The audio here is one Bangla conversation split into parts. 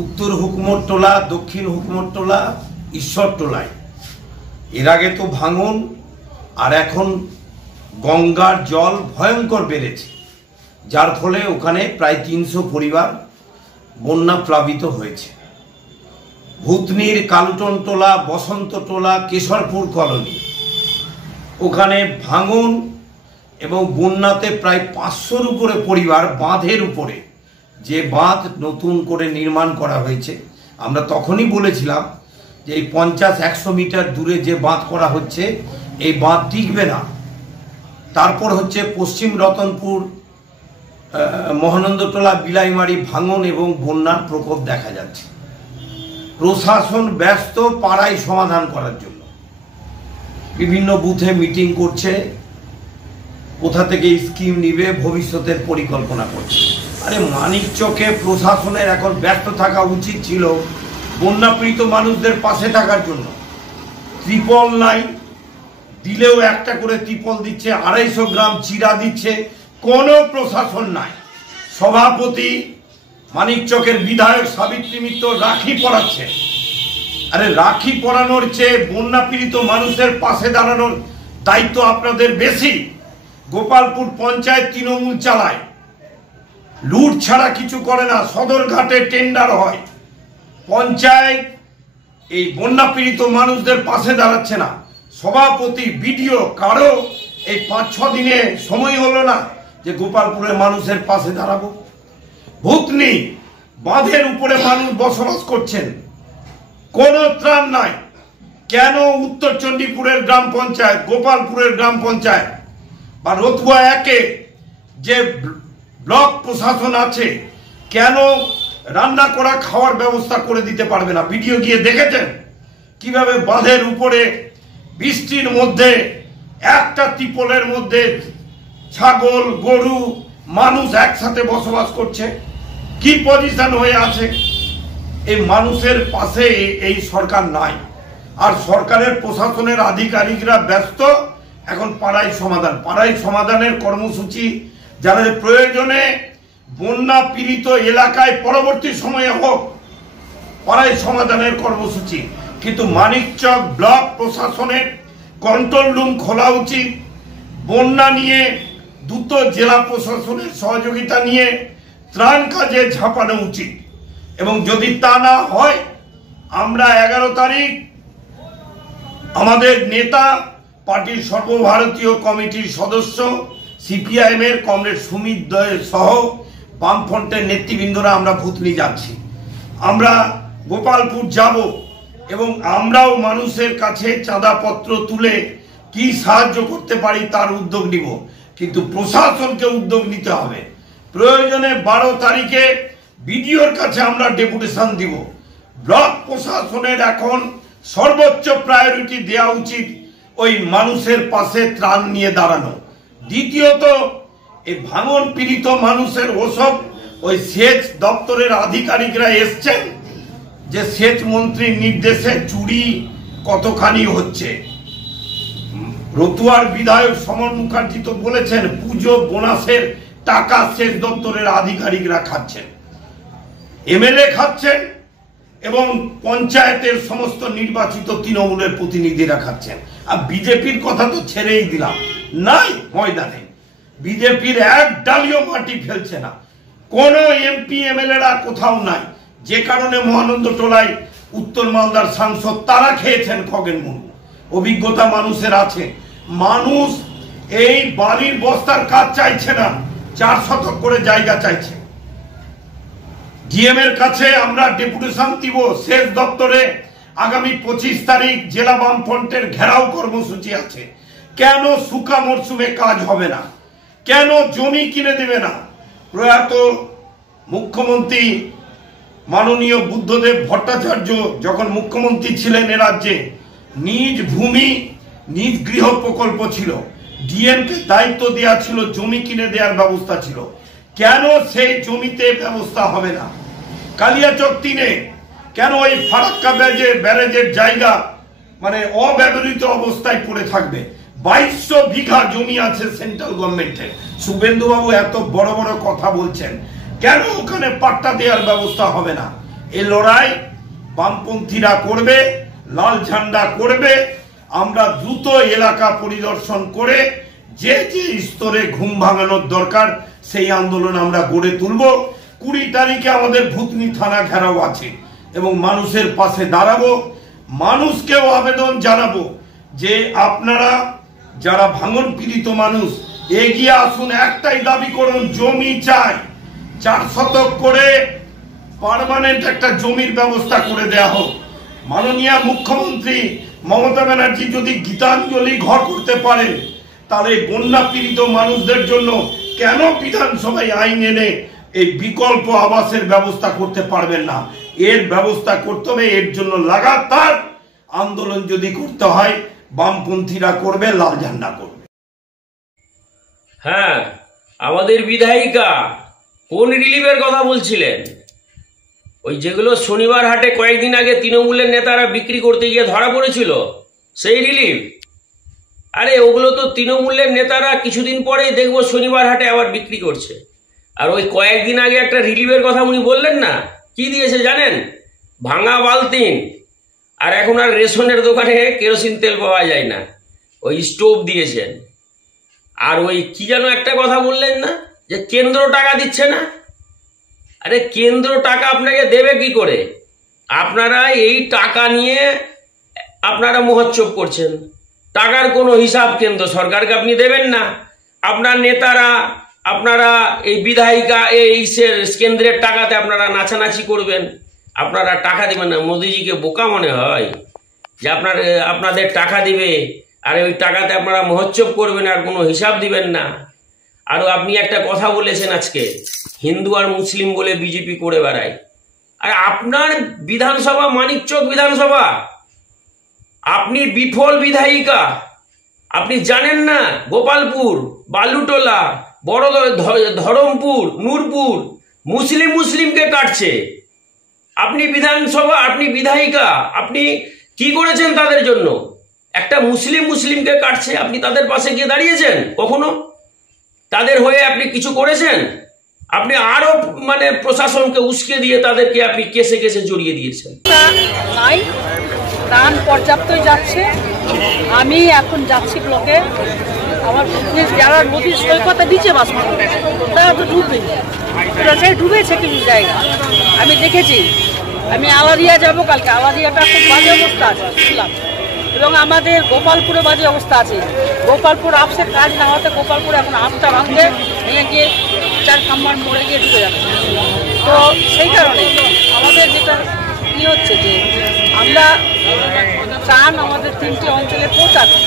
উত্তর হুকুমরটোলা, দক্ষিণ হুকুমরটোলা, ঈশ্বরটোলায় এর আগে তো ভাঙন, আর এখন গঙ্গার জল ভয়ঙ্কর বেড়েছে, যার ফলে ওখানে প্রায় 300 পরিবার বন্যা প্লাবিত হয়েছে। ভূতনির কালুটনটোলা, বসন্তটোলা, কেশরপুর কলোনি, ওখানে ভাঙন এবং বন্যাতে প্রায় 500-র উপরে পরিবার বাঁধের উপরে, যে বাঁধ নতুন করে নির্মাণ করা হয়েছে, আমরা তখনই বলেছিলাম যে এই 50-100 মিটার দূরে যে বাঁধ করা হচ্ছে এই বাঁধ টিকবে না। তারপর হচ্ছে পশ্চিম রতনপুর, মহানন্দটোলা, বিলাইমারি ভাঙন এবং বন্যার প্রকোপ দেখা যাচ্ছে। প্রশাসন ব্যস্ত পাড়ায় সমাধান করার জন্য, বিভিন্ন বুথে মিটিং করছে, কোথা থেকে স্কিম নিবে, ভবিষ্যতের পরিকল্পনা করছে। আরে মানিকচকে প্রশাসনের এখন ব্যস্ত থাকা উচিত ছিল বন্যাপীড়িত মানুষদের পাশে থাকার জন্য। ত্রিপল নাই, দিলেও একটা করে ত্রিপল দিচ্ছে, 250 গ্রাম চিরা দিচ্ছে, কোনো প্রশাসন নাই। সভাপতি মানিকচকের বিধায়ক সাবিত্রী মিত্র রাখি পরাচ্ছে। আরে রাখি পরানোর চেয়ে বন্যাপীড়িত মানুষের পাশে দাঁড়ানোর দায়িত্ব আপনাদের বেশি। গোপালপুর পঞ্চায়েত তৃণমূল চালায়, লুট ছাড়া কিছু করে না। সদরঘাটে টেন্ডার হয়, পঞ্চায়েত এই বন্যাপীড়িত মানুষদের পাশে দাঁড়াচ্ছে না। সভাপতি, বিডিও, কারো এই 5-6 দিনে সময় হলো না যে গোপালপুরের মানুষের পাশে দাঁড়াবো। ভূতনি বাঁধের উপরে মানুষ বসবাস করছেন, কোনো ত্রাণ নাই। কেন উত্তর চণ্ডীপুরের গ্রাম পঞ্চায়েত, গোপালপুরের গ্রাম পঞ্চায়েত বা রতুয়া 1-এ যে ব্লক প্রশাসন আছে, কেন রান্না করা খাওয়ার ব্যবস্থা করে দিতে পারবে না? ভিডিও গিয়ে দেখেছেন কিভাবে বাঁধের উপরে বৃষ্টির মধ্যে একটা ত্রিপলের মধ্যে ছাগল, গরু, মানুষ একসাথে বসবাস করছে? কি পজিশন হয়ে আছে? এই মানুষের পাশে এই সরকার নাই। আর সরকারের প্রশাসনের আধিকারিকরা ব্যস্ত এখন পাড়ায় সমাধান। পাড়ায় সমাধানের কর্মসূচি যাদের প্রয়োজনে বন্যা পীড়িত এলাকায় পরবর্তী সময়ে হোক, পাড়ায় সমাধানের কর্মসূচি। কিন্তু মানিকচক ব্লক প্রশাসনের কন্ট্রোল রুম খোলা উচিত। বন্যা নিয়ে দ্রুত জেলা প্রশাসনের সহযোগিতা নিয়ে ত্রাণ কাজে ঝাঁপানো উচিত। এবং যদি তা না হয়, আমরা 11 তারিখ আমাদের নেতা, পার্টির সর্বভারতীয় কমিটির সদস্য, সিপিআইএম এর কমরেড সুমিত দয় সহ বামফ্রন্টের নেতৃবৃন্দরা আমরা ভূতনি যাচ্ছি। আমরা গোপালপুর যাব এবং আমরাও মানুষের কাছে চাঁদাপত্র তুলে কি সাহায্য করতে পারি তার উদ্যোগ নিব। কিন্তু প্রশাসনকে উদ্যোগ নিতে হবে। প্রয়োজনে 12 তারিখে বিডিওর কাছে আমরা ডেপুটেশন দিব। ব্লক প্রশাসনের এখন সর্বোচ্চ প্রায়োরিটি দেওয়া উচিত ওই মানুষের পাশে ত্রাণ নিয়ে দাঁড়ানো। দ্বিতীয়ত, এই ভাঙন পীড়িত মানুষের ওসব ওই সেচ দপ্তরের আধিকারিকরা এসছেন যে সেচ মন্ত্রীর নির্দেশে চুরি কতখানি হচ্ছে। রতুয়ার বিধায়ক সমর মুখার্জি তো বলেছেন পুজো বোনাসের টাকা সেচ দপ্তরের আধিকারিকরা খাচ্ছেন, এমএলএ খাচ্ছেন এবং পঞ্চায়েতের সমস্ত নির্বাচিত তৃণমূলের প্রতিনিধিরা খাচ্ছেন। আর বিজেপির কথা তো ছেড়েই দিলাম, নাই ময়দানে বিজেপির এক ডালিও মাটি ফেলছে না, কোনো এমপি এমএলএরা কোথাও নাই। যে কারণে মহানন্দটোলায় উত্তর মালদার সাংসদ তারা খেয়েছেন খগেন মুর্মু। অভিজ্ঞতা মানুষের আছে। মানুষ এই বাড়ির বস্তার কাজ চাইছে না, 4 শতক করে জায়গা চাইছে। ডিএম এর কাছে আমরা ডেপুটেশন দিব। সেচ দপ্তরে আগামী 25 তারিখ জেলা বামফ্রন্টের ঘেরাও কর্মসূচি আছে। কেন শুকা মরশুমে কাজ হবে না? কেন জমি কিনে দেবে না? প্রয়াত মুখ্যমন্ত্রী মাননীয় বুদ্ধদেব ভট্টাচার্য যখন মুখ্যমন্ত্রী ছিলেন এ রাজ্যে, নিজ ভূমি নিজ গৃহ প্রকল্প ছিল, ডিএমকে দায়িত্ব দেওয়া ছিল, জমি কিনে দেওয়ার ব্যবস্থা ছিল। কেন সেই জমিতে ব্যবস্থা হবে না? কালিয়াচক 3-এ কেন ওই ফারাক্কা ব্যারেজের জায়গা মানে অব্যবহৃত অবস্থায় পড়ে থাকবে? 2200 বিঘা জমি আছে সেন্ট্রাল গভর্নমেন্টের। শুভেন্দুবাবু এত বড় বড় কথা বলছেন, কেন ওখানে পাট্টা দেওয়ার ব্যবস্থা হবে না? এই লড়াই বামপন্থীরা করবে, লাল ঝান্ডা করবে। আমরা দ্রুত এলাকা পরিদর্শন করে যে যে স্তরে ঘুম ভাঙানোর দরকার সেই আন্দোলন আমরা গড়ে তুলব। 20 তারিখে আমাদের ভূতনি থানা ঘেরাও আছে এবং মানুষের পাশে দাঁড়াবো। মানুষকেও আবেদন জানাবো যে আপনারা যারা ভাঙন পীড়িত মানুষ এগিয়ে আসুন, একটাই দাবি করুন, জমি চাই। 4 শতক করে পার্মানেন্ট একটা জমির ব্যবস্থা করে দেয়া হোক। মাননীয় মুখ্যমন্ত্রী মমতা ব্যানার্জি যদি গীতাঞ্জলি ঘর করতে পারে তাহলে বন্যা পীড়িত মানুষদের জন্য কেন বিধানসভায় আইন এনে এই বিকল্প আবাসের ব্যবস্থা করতে পারবেন না? এর ব্যবস্থা করতে হবে। এর জন্য লাগাতার আন্দোলন যদি করতে হয় বামপন্থীরা করবে, লাল ঝান্ডা করবে। হ্যাঁ, আমাদের বিধায়িকা কোন রিলিফের কথা বলছিলেন? ওই যেগুলো শনিবার হাটে কয়েকদিন আগে তৃণমূলের নেতারা বিক্রি করতে গিয়ে ধরা পড়েছিল, সেই রিলিফ? আরে ওগুলো তো তৃণমূলের নেতারা কিছুদিন পরেই দেখবো শনিবার হাটে আবার বিক্রি করছে। আর ওই কয়েকদিন আগে একটা রিলিফের কথা উনি বললেন না, কি দিয়েছে জানেন? ভাঙা বালতিন। আর এখন আর রেশনের দোকানে কেরোসিন তেল পাওয়া যায় না, ওই স্টোভ দিয়েছেন। আর ওই কি যেন একটা কথা বললেন না, যে কেন্দ্র টাকা দিচ্ছে না। আরে কেন্দ্র টাকা আপনাকে দেবে কি করে? আপনারা এই টাকা নিয়ে আপনারা মহোৎসব করছেন। টাকার কোনো হিসাব কেন্দ্র সরকারকে আপনি দেবেন না। আপনার নেতারা, আপনারা এই বিধায়িকা এই কেন্দ্রের টাকাতে আপনারা নাচানাচি করবেন, আপনারা টাকা দেবেন না। মোদিজিকে বোকা মনে হয় যে আপনাদের টাকা দিবে আর ওই টাকাতে আপনারা মহোৎসব করবেন আর কোনো হিসাব দিবেন না। আর আপনি একটা কথা বলেছেন আজকে, হিন্দু আর মুসলিম বলে বিজেপি করে বেড়ায়। আর আপনার বিধানসভা মানিকচক বিধানসভা, আপনি বিফল বিধায়িকা। আপনি জানেন না গোপালপুর, বালুটোলা, বড় ধরমপুর, নূরপুর মুসলিমকে কাটছে। আপনি বিধানসভা, আপনি বিধায়িকা, আপনি কি করেছেন তাদের জন্য? একটা মুসলিমকে কাটছে, আপনি তাদের পাশে গিয়ে দাঁড়িয়েছেন কখনো? তাদের হয়ে আপনি কিছু করেছেন? আপনি আরো প্রশাসনকে উস্কে দিয়ে তাদেরকে আপনি কেসে জড়িয়ে দিয়েছেন। নাই, ত্রাণ পর্যাপ্তই যাচ্ছে। আমি এখন যাচ্ছি ব্লকে। আমার যারা নদীর সৈকতে নিচে বাস করে তারা তো ডুবেছে কিছু জায়গা আমি দেখেছি। আমি আলাদিয়া যাব কালকে। আলাদিয়াটা খুব বাজে অবস্থা আছে শুনলাম, এবং আমাদের গোপালপুরে বাজে অবস্থা আছে। গোপালপুর আপসের কাজ না হতে গোপালপুর এখন আপটা ভাঙতে ভেঙে গিয়ে 4 খাম্বার মরে গিয়ে ঢুকে যাচ্ছে। তো সেই কারণে আমাদের যেটা কি হচ্ছে যে আমরা ত্রাণ আমাদের 3টি অঞ্চলে পৌঁছাচ্ছে।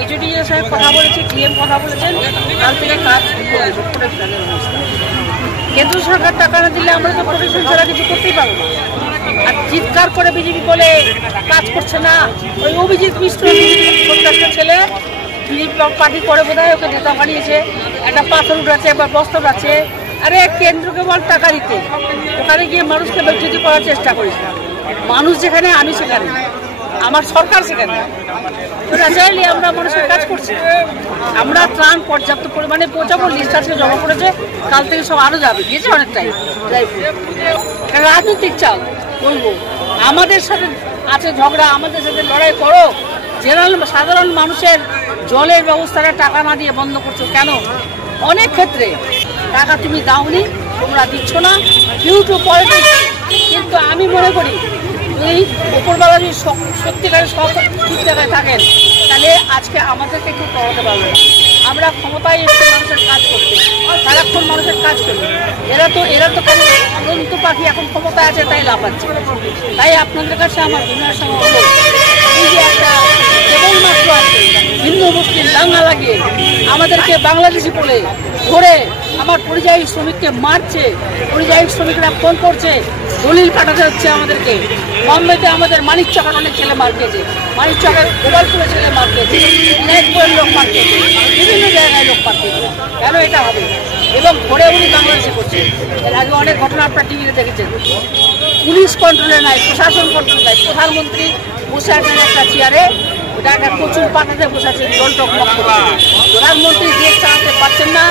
এইচডি সাহেব কথা বলেছে, ডিএম কথা বলেছেন, কাল থেকে কাজ প্রোটেকশনের অবস্থা। কেন্দ্র সরকার টাকা না দিলে আমরা তো প্রোটেকশন ছাড়া কিছু করতেই পারবো না। আর চিৎকার করে বিজেপি বলে কাজ করছে না। ওই অভিজিৎ মিশ্র প্রত্যেকটা ছেলে পার্টি করে বোধ হয় ওকে নেতা বানিয়েছে, একটা পাথর উঠাচ্ছে, একবার বস্তা উঠাচ্ছে। আরে কেন্দ্রকে বল টাকা দিতে, ওখানে গিয়ে মানুষকে বেজ্জতি করার চেষ্টা করিস না। মানুষ যেখানে আমি সেখানে, আমার সরকার সেখানে। ওরা চাইলে আমরা মানুষের কাজ করছি। আমরা ত্রাণ পর্যাপ্ত পরিমাণে পৌঁছাবো। লিস্ট আজকে জমা করেছে, কাল থেকে সব আরও যাবে, দিয়েছে অনেকটাই। রাজনৈতিক চাল বলবো, আমাদের সাথে আছে ঝগড়া, আমাদের সাথে লড়াই করো। সাধারণ মানুষের জলের ব্যবস্থাটা টাকা না দিয়ে বন্ধ করছো কেন? অনেক ক্ষেত্রে টাকা তুমি দাওনি, তোমরা দিচ্ছ না, ডিউ টু পলিটিক্স। কিন্তু আমি মনে করি এই উপরবেলা যদি সত্যিকারের সব ঠিক জায়গায় থাকেন তাহলে আজকে আমাদেরকে কেউ করাতে পারবে না। আমরা ক্ষমতায় এসে মানুষের কাজ করতে, সারাক্ষণ মানুষের কাজ করি। এরা তো কোনো জন্তু পাখি এখন ক্ষমতায় আছে তাই লাফাচ্ছে। তাই আপনাদের কাছে আমার বিনয়ের সঙ্গে হলো, এই যে একটা কেবলমাত্র আছে হিন্দু মুসলিম দাঙ্গা লাগিয়ে আমাদেরকে বাংলাদেশি বলে ধরে আমার পরিযায়ী শ্রমিককে মারছে, পরিযায়ী শ্রমিকরা ফোন করছে, দলিল পাঠাতে হচ্ছে আমাদেরকে। বম্বেতে আমাদের মানিকচকের অনেক ছেলে মার খেয়েছে, মানিকচকের গোপালপুরে ছেলে মার খেয়েছে, নাইটপুরের লোক মার খেয়েছে, বিভিন্ন জায়গায় লোক মার খেয়েছে। কেন এটা হবে? এবং ধরে উনি বাংলাদেশে করছে। এর আগে অনেক ঘটনা আপনার টিভিতে দেখেছেন। পুলিশ কন্ট্রোলে নাই, প্রশাসন কন্ট্রোলে নাই। প্রধানমন্ত্রী বসে আছেন একটা চেয়ারে, ওটা একটা প্রচুর পাঠাতে বসে আছেন, জল টকমক করছে। প্রধানমন্ত্রী দেশ চালাতে পারছেন না।